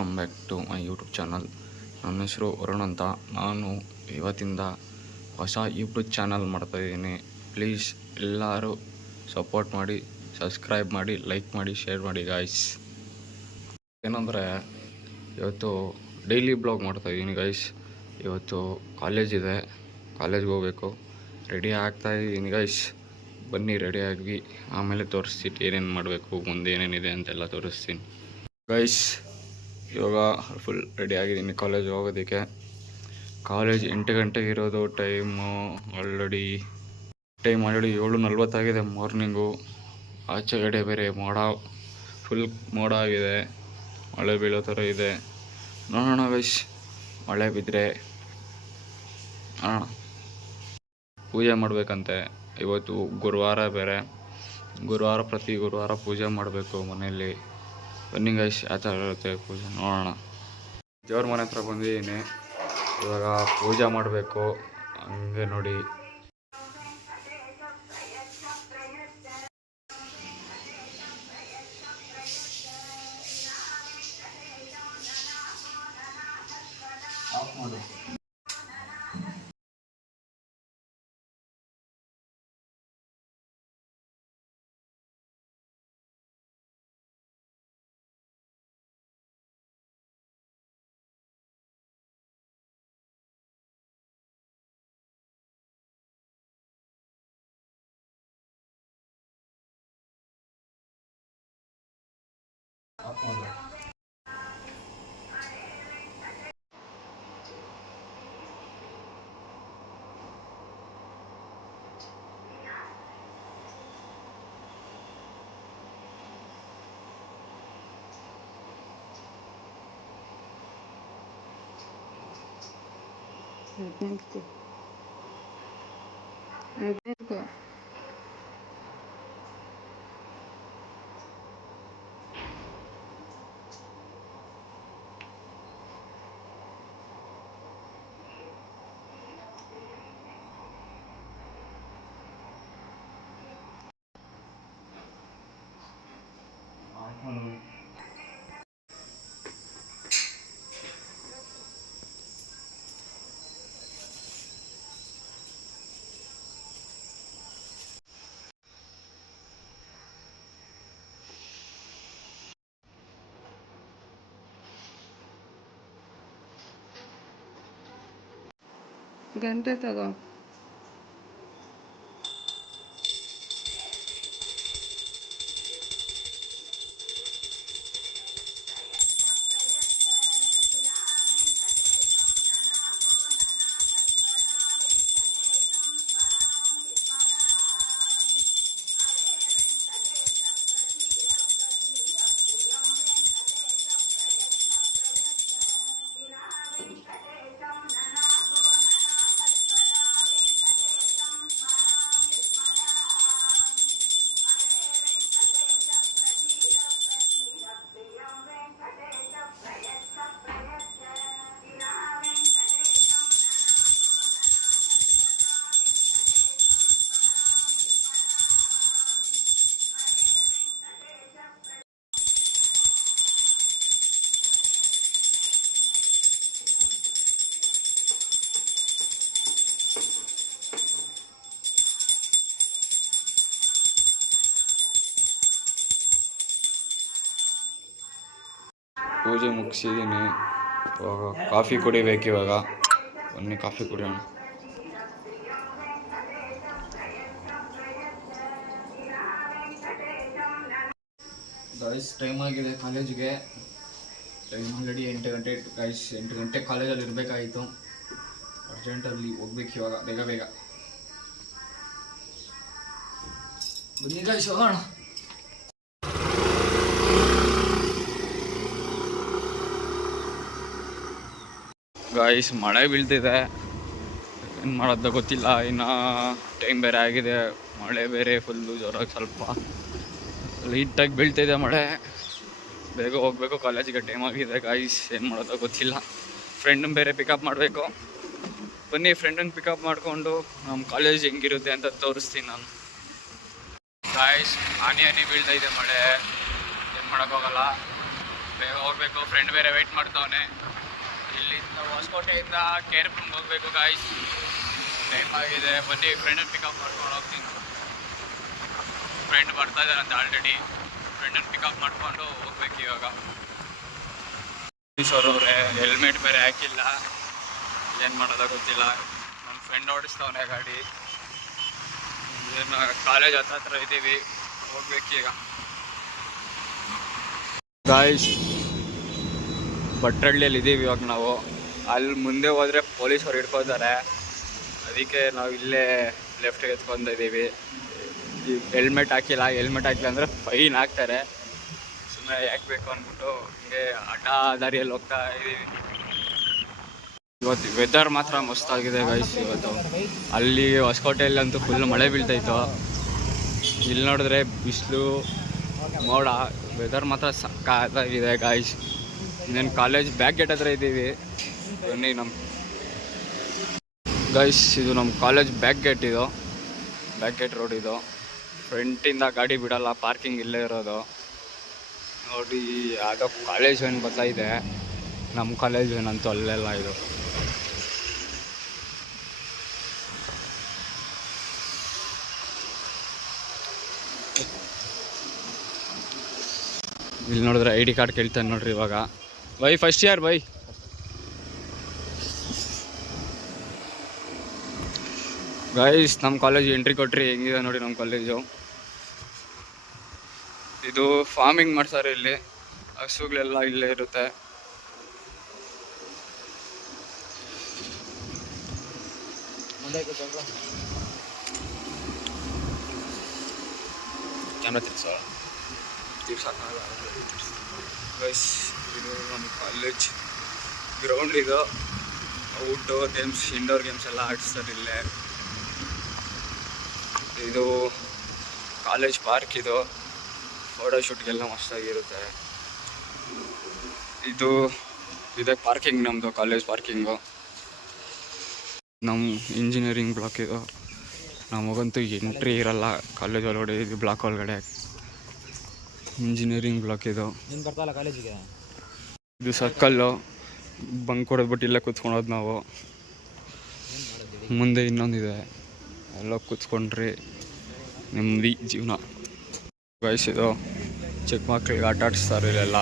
Welcome back to my YouTube channel. ನನ್ನ ಹೆಸರು ವರುಣ್ ಅಂತ. ನಾನು ಇವತ್ತಿಂದ ಹೊಸ ಯೂಟ್ಯೂಬ್ ಚಾನಲ್ ಮಾಡ್ತಾಯಿದ್ದೀನಿ. ಪ್ಲೀಸ್ ಎಲ್ಲರೂ ಸಪೋರ್ಟ್ ಮಾಡಿ, ಸಬ್ಸ್ಕ್ರೈಬ್ ಮಾಡಿ, ಲೈಕ್ ಮಾಡಿ, ಶೇರ್ ಮಾಡಿ ಗಾಯ್ಸ್. ಏನಂದರೆ ಇವತ್ತು ಡೈಲಿ ಬ್ಲಾಗ್ ಮಾಡ್ತಾಯಿದ್ದೀನಿ ಗೈಸ್. ಇವತ್ತು ಕಾಲೇಜ್ ಇದೆ, ಕಾಲೇಜ್ಗೆ ಹೋಗಬೇಕು. ರೆಡಿ ಆಗ್ತಾಯಿದ್ದೀನಿ ಗೈಸ್. ಬನ್ನಿ ರೆಡಿ ಆಗಿ ಆಮೇಲೆ ತೋರಿಸ್ತೀನಿ ಏನೇನು ಮಾಡಬೇಕು, ಮುಂದೆ ಏನೇನಿದೆ ಅಂತೆಲ್ಲ ತೋರಿಸ್ತೀನಿ ಗೈಸ್. ಇವಾಗ ಫುಲ್ ರೆಡಿ ಆಗಿದ್ದೀನಿ ಕಾಲೇಜ್ ಹೋಗೋದಕ್ಕೆ. ಕಾಲೇಜ್ 8 ಗಂಟೆಗೆ ಇರೋದು ಟೈಮು. Already 7:40 morning. ಆಚೆಗಡೆ ಬೇರೆ ಫುಲ್ ಮೋಡ ಆಗಿದೆ, ಮಳೆ ಬೀಳೋ ಥರ ಇದೆ. ನೋಡೋಣ ಗೈಸ್, ಮಳೆ ಬಿದ್ದರೆ ಪೂಜೆ ಮಾಡಬೇಕಂತೆ. ಇವತ್ತು ಗುರುವಾರ ಬೇರೆ, ಪ್ರತಿ ಗುರುವಾರ ಪೂಜೆ ಮಾಡಬೇಕು ಮನೆಯಲ್ಲಿ. ಬನ್ನಿ ಗೈಸ್, ಯಾವ ಥರ ಇರುತ್ತೆ ಪೂಜೆ ನೋಡೋಣ. ದೇವ್ರ ಮನೆ ಹತ್ರ ಬಂದಿದ್ದೀನಿ. ಇವಾಗ ಪೂಜೆ ಮಾಡಬೇಕು. ಹಂಗೆ ನೋಡಿ, ಆಫ್ ಮಾಡಿ. ಗಂಟೆ ತಗೋ. ಪೂಜೆ ಮುಗಿಸಿದ್ದೀನಿ. ಇವಾಗ ಕಾಫಿ ಕುಡಿಬೇಕು. ಇವಾಗ ಬನ್ನಿ ಕಾಫಿ ಕುಡಿಯೋಣ. ಗೈಸ್, ಟೈಮ್ ಆಗಿದೆ ಕಾಲೇಜಿಗೆ. ಟೈಮ್ ಆಲ್ರೆಡಿ 8 ಗಂಟೆ ಗೈಸ್. 8 ಗಂಟೆ ಕಾಲೇಜಲ್ಲಿ ಇರಬೇಕಾಯಿತು. ಅರ್ಜೆಂಟಲ್ಲಿ ಹೋಗ್ಬೇಕು ಇವಾಗ, ಬೇಗ ಬೇಗ. ಬನ್ನಿ ಗೈಸ್, ಹೋಗೋಣ. ಗಾಯ್ಸ್, ಮಳೆ ಬೀಳ್ತಿದೆ. ಏನು ಮಾಡೋದು ಗೊತ್ತಿಲ್ಲ. ಇನ್ನು ಟೈಮ್ ಬೇರೆ ಆಗಿದೆ. ಮಳೆ ಬೇರೆ ಫುಲ್ಲು ಜೋರಾಗಿ ಸ್ವಲ್ಪ ಲೈಟಾಗಿ ಬೀಳ್ತಿದೆ ಮಳೆ. ಬೇಗ ಹೋಗಬೇಕು ಕಾಲೇಜಿಗೆ, ಟೈಮ್ ಆಗಿದೆ ಗಾಯ್ಸ್. ಏನು ಮಾಡೋದು ಗೊತ್ತಿಲ್ಲ. ಫ್ರೆಂಡನ್ನ ಬೇರೆ ಪಿಕಪ್ ಮಾಡಬೇಕು. ಬನ್ನಿ, ಫ್ರೆಂಡನ್ನ ಪಿಕಪ್ ಮಾಡಿಕೊಂಡು ನಮ್ಮ ಕಾಲೇಜ್ ಹೆಂಗಿರುತ್ತೆ ಅಂತ ತೋರಿಸ್ತೀನಿ ನಾನು. ಗಾಯ್ಸ್, ಹನಿ ಬೀಳ್ತಾ ಇದೆ ಮಳೆ. ಏನು ಮಾಡೋಕ್ಕೋಗಲ್ಲ. ಬೇಗ ಹೋಗಬೇಕು. ಫ್ರೆಂಡ್ ಬೇರೆ ವೆಯ್ಟ್ ಮಾಡ್ತಾವನೆ. ಇಲ್ಲಿಂದ ಹೊಸಕೋಟೆಯಿಂದ ಕೇರ್ಪುರ್ಗೆ ಹೋಗಬೇಕು ಗಾಯ್ಸ್. ಟೈಮ್ ಆಗಿದೆ. ಬನ್ನಿ ಫ್ರೆಂಡನ್ನು ಪಿಕಪ್ ಮಾಡ್ಕೊಂಡು ಹೋಗ್ತೀನಿ. ಫ್ರೆಂಡ್ ಬರ್ತಾ ಇದ್ದಾರಂತೆ ಆಲ್ರೆಡಿ. ಫ್ರೆಂಡನ್ನು ಪಿಕಪ್ ಮಾಡಿಕೊಂಡು ಹೋಗ್ಬೇಕು ಇವಾಗ. ಅವರವ್ರೆ ಹೆಲ್ಮೆಟ್ ಬೇರೆ ಹಾಕಿಲ್ಲ, ಏನು ಮಾಡೋದ ಗೊತ್ತಿಲ್ಲ. ನನ್ನ ಫ್ರೆಂಡ್ ಓಡಿಸ್ತವನೆ ಗಾಡಿ. ಏನು ಕಾಲೇಜ್ ಹತ್ರ ಇದ್ದೀವಿ, ಹೋಗ್ಬೇಕೀಗ ಗಾಯ್ಸ್. ಭಟ್ರಹಳ್ಳಿಯಲ್ಲಿ ಇದ್ದೀವಿ ಇವಾಗ ನಾವು. ಅಲ್ಲಿ ಮುಂದೆ ಹೋದರೆ ಪೊಲೀಸವ್ರು ಹಿಡ್ಕೋತಾರೆ. ಅದಕ್ಕೆ ನಾವು ಇಲ್ಲೇ ಲೆಫ್ಟಿಗೆ ಎತ್ಕೊಂಡಿದ್ದೀವಿ. ಈ ಹೆಲ್ಮೆಟ್ ಹಾಕಿಲ್ಲ ಅಂದರೆ ಫೈನ್ ಹಾಕ್ತಾರೆ. ಸುಮ್ಮನೆ ಯಾಕೆ ಬೇಕು ಅಂದ್ಬಿಟ್ಟು ಹಿಂಗೆ ಆಟ ದಾರಿಯಲ್ಲಿ ಹೋಗ್ತಾ ಇದ್ದೀವಿ. ಇವತ್ತು ವೆದರ್ ಮಾತ್ರ ಮಸ್ತಾಗಿದೆ ಗೈಸ್. ಇವತ್ತು ಅಲ್ಲಿ ಹೊಸಕೋಟೆಯಲ್ಲಿ ಅಂತೂ ಫುಲ್ ಮಳೆ ಬೀಳ್ತಾಯಿತ್ತು. ಇಲ್ಲಿ ನೋಡಿದ್ರೆ ಬಿಸಿಲು ಮೋಡ. ವೆದರ್ ಮಾತ್ರ ಸಕ್ಕತ್ತಾಗಿದೆ ಗಾಯ್ಸ್. ಇನ್ನೇನು ಕಾಲೇಜ್ ಬ್ಯಾಕ್ ಗೇಟ್ ಹತ್ರ ಇದ್ದೀವಿ. ಬನ್ನಿ ನಮ್ಮ ಗೈಸ್, ಇದು ನಮ್ಮ ಕಾಲೇಜ್ ಬ್ಯಾಕ್ ಗೇಟ್. ಇದು ಬ್ಯಾಕ್ ಗೇಟ್ ರೋಡ್. ಇದು ಫ್ರಂಟಿಂದ ಗಾಡಿ ಬಿಡಲ್ಲ, ಪಾರ್ಕಿಂಗ್ ಇಲ್ಲೇ ಇರೋದು. ನೋಡಿ ಯಾವುದೋ ಕಾಲೇಜ್ ಏನು ಬರ್ತಾಯಿದೆ. ನಮ್ಮ ಕಾಲೇಜ್ ಏನಂತೂ ಅಲ್ಲೆಲ್ಲ ಇದು. ಇಲ್ಲಿ ನೋಡಿದ್ರೆ ID ಕಾರ್ಡ್ ಕೇಳ್ತಾನೆ ನೋಡ್ರಿ ಇವಾಗ. By first year by. Guys ನಮ್ಮ ಕಾಲೇಜ್ ಎಂಟ್ರಿ ಕೊಟ್ರಿ. ಹೆಂಗಿದೆ ನೋಡಿ ನಮ್ಮ ಕಾಲೇಜು. ಇದು ಫಾರ್ಮಿಂಗ್ ಮಾಡ್ತಾರೆ ಇಲ್ಲಿ. ಹಸುಗಳೆಲ್ಲ ಇಲ್ಲೇ ಇರುತ್ತೆ. ಕ್ಯಾಮ್ರಾ ತಿರ್ಸೋ ತಿರ್ಸಕ್ಕಾಗಲ್ಲ ಗೈಸ್. ಇದು ನಮ್ಮ ಕಾಲೇಜ್ ಗ್ರೌಂಡ್. ಇದು ಔಟ್ಡೋರ್ ಗೇಮ್ಸ್, ಇಂಡೋರ್ ಗೇಮ್ಸ್ ಎಲ್ಲ ಆಡಿಸ್ತಾರೆ ಇಲ್ಲೇ. ಇದು ಕಾಲೇಜ್ ಪಾರ್ಕ್. ಇದು ಫೋಟೋಶೂಟ್ಗೆಲ್ಲ ಮಸ್ತಾಗಿರುತ್ತೆ. ಇದೆ ಪಾರ್ಕಿಂಗ್, ನಮ್ಮದು ಕಾಲೇಜ್ ಪಾರ್ಕಿಂಗು. ನಮ್ಮ ಇಂಜಿನಿಯರಿಂಗ್ ಬ್ಲಾಕ್ ಇದು. ನಮಗಂತೂ ಎಂಟ್ರಿ ಇರಲ್ಲ ಕಾಲೇಜ್ ಒಳಗಡೆ. ಇದು ಬ್ಲಾಕ್ ಒಳಗಡೆ ಇಂಜಿನಿಯರಿಂಗ್ ಬ್ಲಾಕ್. ಇದು ಕಾಲೇಜಿಗೆ ಇದು ಸರ್ಕಲ್ಲು. ಬಂಕ್ ಕೊಡೋದ್ಬಿಟ್ಟು ಇಲ್ಲೇ ಕೂತ್ಕೊಳೋದು ನಾವು. ಮುಂದೆ ಇನ್ನೊಂದಿದೆ, ಎಲ್ಲ ಕೂತ್ಕೊಂಡ್ರಿ ನೆಮ್ಮದಿ ಜೀವನ ಗೈಸ್. ಇದು ಚಿಕ್ಕ ಮಕ್ಳಿಗೆ ಆಟ ಆಡಿಸ್ತಾರೆ ಇಲ್ಲೆಲ್ಲ.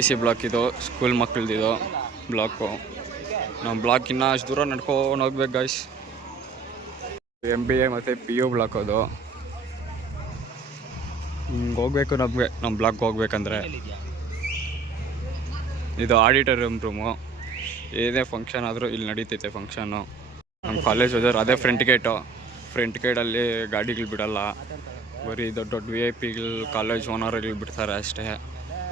AC block. ಇದು ಸ್ಕೂಲ್ ಮಕ್ಕಳದಿದು ಬ್ಲಾಕು. ನಮ್ಮ ಬ್ಲಾಕಿನ್ನ ಅಷ್ಟು ದೂರ ನಡ್ಕೊಂಡು ಹೋಗ್ಬೇಕು ಗೈಸ್. MBA ಮತ್ತು PU ಬ್ಲಾಕ್. ಅದು ಹಿಂಗೆ ಹೋಗ್ಬೇಕು ನಮಗೆ. ನಮ್ಮ ಬ್ಲಾಕ್ ಹೋಗ್ಬೇಕಂದ್ರೆ ಇದು ಆಡಿಟೋರಿಯಂ ರೂಮು. ಏನೇ ಫಂಕ್ಷನ್ ಆದರೂ ಇಲ್ಲಿ ನಡೀತೈತೆ ಫಂಕ್ಷನ್ನು. ನಮ್ಮ ಕಾಲೇಜ್ ಹೋದ್ರೆ ಅದೇ ಫ್ರಂಟ್ ಗೇಟು. ಫ್ರಂಟ್ ಗೇಟಲ್ಲಿ ಗಾಡಿಗಳು ಬಿಡಲ್ಲ. ಬರೀ ದೊಡ್ಡ ದೊಡ್ಡ VIP ಕಾಲೇಜ್ ಓನರ್ಗಳು ಬಿಡ್ತಾರೆ ಅಷ್ಟೇ.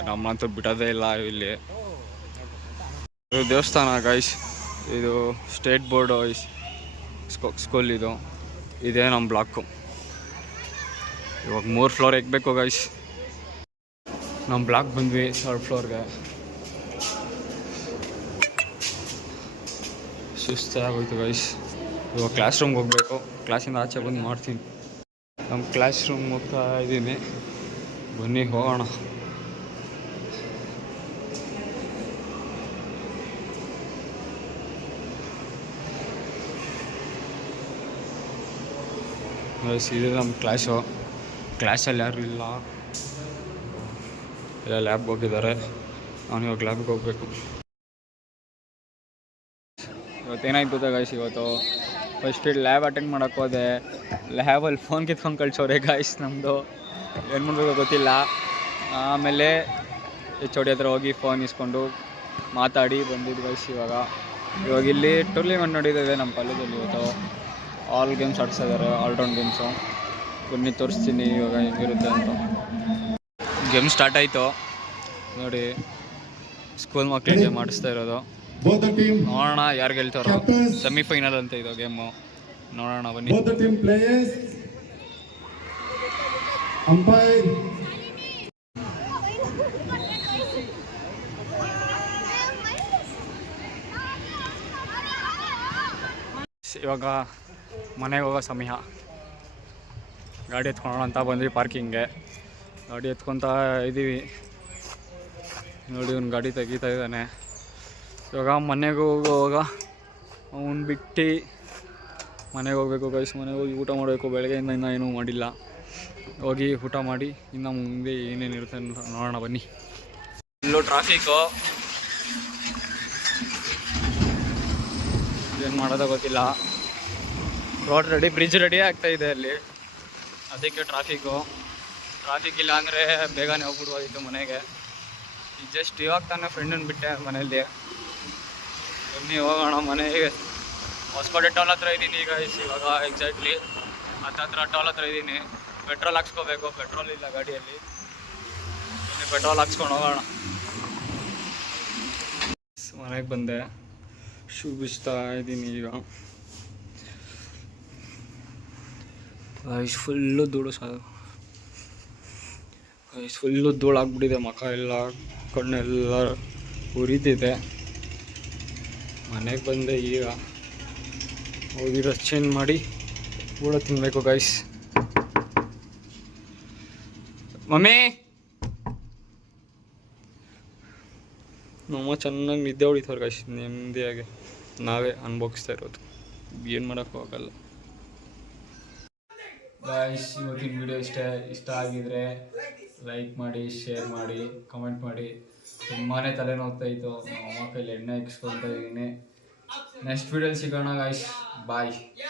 ನಮ್ಮಂತೂ ಬಿಡೋದೇ ಇಲ್ಲ ಇಲ್ಲಿ. ಇದು ದೇವಸ್ಥಾನ ಗೈಸ್. ಇದು ಸ್ಟೇಟ್ ಬೋರ್ಡ್ ಸ್ಕೂಲ್. ಇದೇ ನಮ್ಮ ಬ್ಲಾಕು. ಇವಾಗ 3 ಫ್ಲೋರ್ ಎಕ್ಕಬೇಕು ಗೈಸ್. ನಮ್ಮ ಬ್ಲಾಕ್ ಬಂದ್ವಿ 3rd ಫ್ಲೋರ್ಗೆ. ಸುಸ್ತಾಗೋಯ್ತು ಗೈಸ್. ಇವಾಗ ಕ್ಲಾಸ್ ರೂಮ್ಗೆ ಹೋಗಬೇಕು. ಕ್ಲಾಸಿಂದ ಆಚೆ ಬಂದು ಮಾಡ್ತೀನಿ. ನಮ್ಮ ಕ್ಲಾಸ್ ರೂಮ್ ಹೋಗ್ತಾ ಇದ್ದೀನಿ. ಬನ್ನಿ ಹೋಗೋಣ. ಇದು ನಮ್ಮ ಕ್ಲಾಸಲ್ಲಿ ಯಾರು ಇಲ್ಲ. ಎಲ್ಲ ಲ್ಯಾಬ್ಗೆ ಹೋಗಿದ್ದಾರೆ. ನಾನು ಇವಾಗ ಲ್ಯಾಬ್ಗೆ ಹೋಗಬೇಕು. ಇವತ್ತೇನಾಯ್ತು ಗೊತ್ತಾ ಗೈಸ್. ಇವತ್ತು ಫಸ್ಟ್ ಲ್ಯಾಬ್ ಅಟೆಂಡ್ ಮಾಡೋಕ್ಕೆ ಹೋದೆ. ಲ್ಯಾಬಲ್ಲಿ ಫೋನ್ ಕಿತ್ಕೊಂಡು ಕಳ್ಸೋರೆ ಗಾಯ್ಸ್. ನಮ್ಮದು ಏನು ಮಾಡಬೇಕು ಗೊತ್ತಿಲ್ಲ. ಆಮೇಲೆ HOD ಹತ್ರ ಹೋಗಿ ಫೋನ್ ಇಸ್ಕೊಂಡು ಮಾತಾಡಿ ಬಂದಿದ್ದು ಗೈಸ್. ಇವಾಗ ಇಲ್ಲಿ ಟೂರ್ನಿಮೆಂಟ್ ನಡೀತಿದೆ ನಮ್ಮ ಕಾಲೇಜಲ್ಲಿ. ಇವತ್ತು ಆಲ್ ಗೇಮ್ಸ್ ಆಡಿಸ್ತಾ ಇದ್ದಾರೆ, ಆಲ್ರೌಂಡ್ ಗೇಮ್ಸು. ಬನ್ನಿ ತೋರಿಸ್ತೀನಿ ಇವಾಗ ಹೆಂಗಿರುತ್ತೆ ಅಂತ. ಗೇಮ್ ಸ್ಟಾರ್ಟ್ ಆಯಿತು ನೋಡಿ. ಸ್ಕೂಲ್ ಮಕ್ಕಳಿಗೆ ಮಾಡಿಸ್ತಾ ಇರೋದು. ನೋಡೋಣ ಯಾರು ಗೆಲ್ತಾರೋ. ಸೆಮಿಫೈನಲ್ ಅಂತ ಇದು ಗೇಮು. ನೋಡೋಣ ಬನ್ನಿ. ಇವಾಗ ಮನೆಗೆ ಹೋಗೋ ಸಮಯ. ಗಾಡಿ ಎತ್ಕೊಳ್ಳೋಣ ಅಂತ ಬಂದ್ವಿ ಪಾರ್ಕಿಂಗ್ಗೆ. ಗಾಡಿ ಎತ್ಕೊತಾ ಇದ್ದೀವಿ. ನೋಡಿ ಅವ್ನು ಗಾಡಿ ತೆಗಿತಾ ಇದ್ದಾನೆ. ಇವಾಗ ಮನೆಗೆ ಹೋಗುವಾಗ ಅವ್ನು ಬಿಟ್ಟು ಮನೆಗೆ ಹೋಗ್ಬೇಕು ಗೈಸ್. ಮನೆಗೆ ಹೋಗಿ ಊಟ ಮಾಡಬೇಕು. ಬೆಳಗ್ಗೆಯಿಂದ ಇನ್ನೂ ಏನೂ ಮಾಡಿಲ್ಲ. ಹೋಗಿ ಊಟ ಮಾಡಿ ಇನ್ನು ಮುಂದೆ ಏನೇನಿರುತ್ತೆ ನೋಡೋಣ ಬನ್ನಿ. ಇಲ್ಲೂ ಟ್ರಾಫಿಕ್ಕು, ಏನು ಮಾಡೋದೋ ಗೊತ್ತಿಲ್ಲ. ರೋಡ್ ರೆಡಿ, ಬ್ರಿಡ್ಜ್ ರೆಡಿ ಆಗ್ತಾಯಿದೆ ಅಲ್ಲಿ, ಅದಕ್ಕೆ ಟ್ರಾಫಿಕ್ ಇಲ್ಲ ಅಂದರೆ ಬೇಗನೆ ಹೋಗ್ಬಿಡ್ಬೋದಿತ್ತು ಮನೆಗೆ. ಈಗ ಜಸ್ಟ್ ಇವಾಗ ತಾನೇ ಫ್ರೆಂಡನ್ನು ಬಿಟ್ಟೆ ಮನೆಯಲ್ಲಿ. ಬನ್ನಿ ಹೋಗೋಣ ಮನೆಗೆ. ಹೊಸಕೋಟೆ ಟೋಲ್ ಹತ್ರ ಇದ್ದೀನಿ ಈಗ. ಇವಾಗ ಎಕ್ಸಾಕ್ಟ್ಲಿ ಹತ್ತತ್ರ ಟೋಲ್ ಹತ್ರ ಇದ್ದೀನಿ. ಪೆಟ್ರೋಲ್ ಹಾಕ್ಸ್ಕೋಬೇಕು, ಪೆಟ್ರೋಲ್ ಇಲ್ಲ ಗಾಡಿಯಲ್ಲಿ. ಪೆಟ್ರೋಲ್ ಹಾಕ್ಸ್ಕೊಂಡು ಹೋಗೋಣ. ಮನೆಗೆ ಬಂದೆ, ಶೂ ಬಿಚ್ತಾ ಇದ್ದೀನಿ ಈಗ. ಫುಲ್ಲು ಧೂಳು ಫುಲ್ಲು ಧೂಳು ಆಗ್ಬಿಟ್ಟಿದೆ. ಮುಖ ಎಲ್ಲ ಕಣ್ಣೆಲ್ಲ ಉರಿತಿದೆ. ಮನೆಗೆ ಬಂದೆ ಈಗ. ಹೋಗಿ ಡ್ರೆಸ್ ಚೇಂಜ್ ಮಾಡಿ ಊಟ ತಿನ್ನಬೇಕು ಗೈಸ್. ಮಮ್ಮಿ, ನಮ್ಮ ಚೆನ್ನಾಗಿ ನಿದ್ದೆ ಹೊಡಿತಾರೆ ಗೈಸ್, ನೆಮ್ಮದಿಯಾಗಿ. ನಾವೇ ಅನ್ಭೋಗಿಸ್ತಾ ಇರೋದು, ಏನು ಮಾಡೋಕ್ಕೂ ಆಗಲ್ಲ ಗೈಸ್. ಇವತ್ತಿನ ವಿಡಿಯೋ ಇಷ್ಟ ಆಗಿದ್ರೆ ಲೈಕ್ ಮಾಡಿ, ಶೇರ್ ಮಾಡಿ, ಕಮೆಂಟ್ ಮಾಡಿ. ತುಂಬಾ ತಲೆನೋವ್ತಾ ಇತ್ತು, ನಮ್ಮ ಕೈಲಿ ಎಣ್ಣೆ ಇಕ್ಸ್ಕೊಳ್ತಾ ಇದ್ದೀನಿ. ನೆಕ್ಸ್ಟ್ ವಿಡಿಯೋಲಿ ಸಿಗೋಣ ಗೈಸ್, ಬಾಯ್.